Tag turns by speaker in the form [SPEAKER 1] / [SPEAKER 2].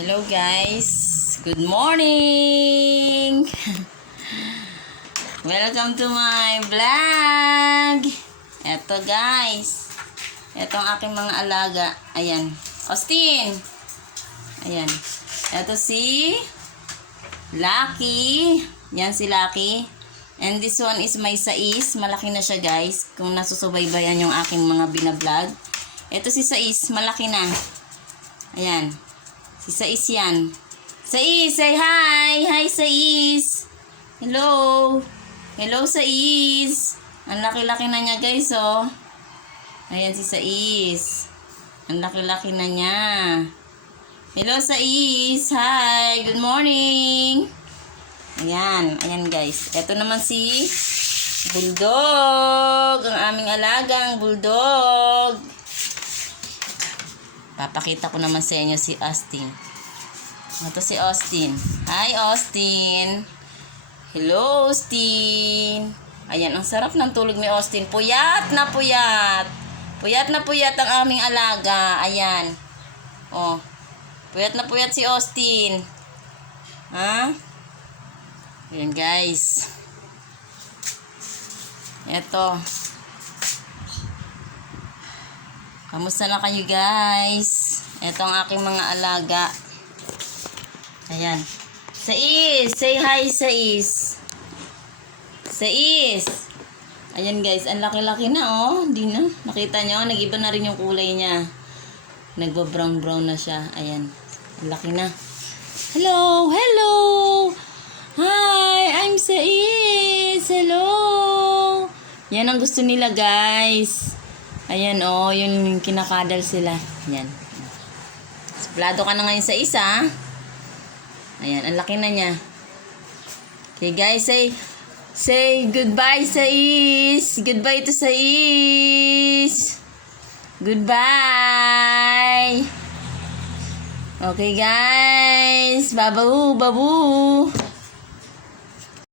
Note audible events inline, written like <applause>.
[SPEAKER 1] Hello guys. Good morning. <laughs> Welcome to my vlog. Eto guys. Eto ang aking mga alaga. Ayan. Austin. Ayan. Eto si Lucky. Yan si Lucky. And this one is my sais. Malaki na siya guys. Kung nasusubaybayan yung aking mga binablog. Ito si sais. Malaki na. Ayan. Si Sais yan. Sais, say hi! Hi, Sais! Hello! Hello, Sais! Ang laki-laki na niya, guys, oh. Ayan si Sais. Ang laki-laki na niya. Hello, Sais! Hi! Good morning! Ayan. Ayan, guys. Ito naman si Bulldog. Ang aming alagang Bulldog. Papakita ko naman sa inyo si Austin. Ito si Austin. Hi, Austin. Hello, Austin. Ayan, ang sarap ng tulog ni Austin. Puyat na puyat. Puyat na puyat ang aming alaga. Ayan. Oh. Puyat na puyat si Austin. Ha? Ayan, guys. Ito. Kamusta na kayo guys? Ito ang aking mga alaga. Ayan. Sais! Say hi, Sais! Sais! Ayan guys, ang laki-laki na oh. Hindi na. Nakita nyo, nag-iba na rin yung kulay niya. Nagba-brown-brown na siya. Ayan. Ang laki na. Hello! Hello! Hi! I'm Sais! Hello! Yan ang gusto nila guys. Ayan, oh, yun yung kinakadal sila. Ayan. Suplado ka na ngayon sa isa. Ayan, ang laki na niya. Okay, guys, say, say goodbye sa is. Goodbye to sa is. Goodbye. Okay, guys. Babu, babu.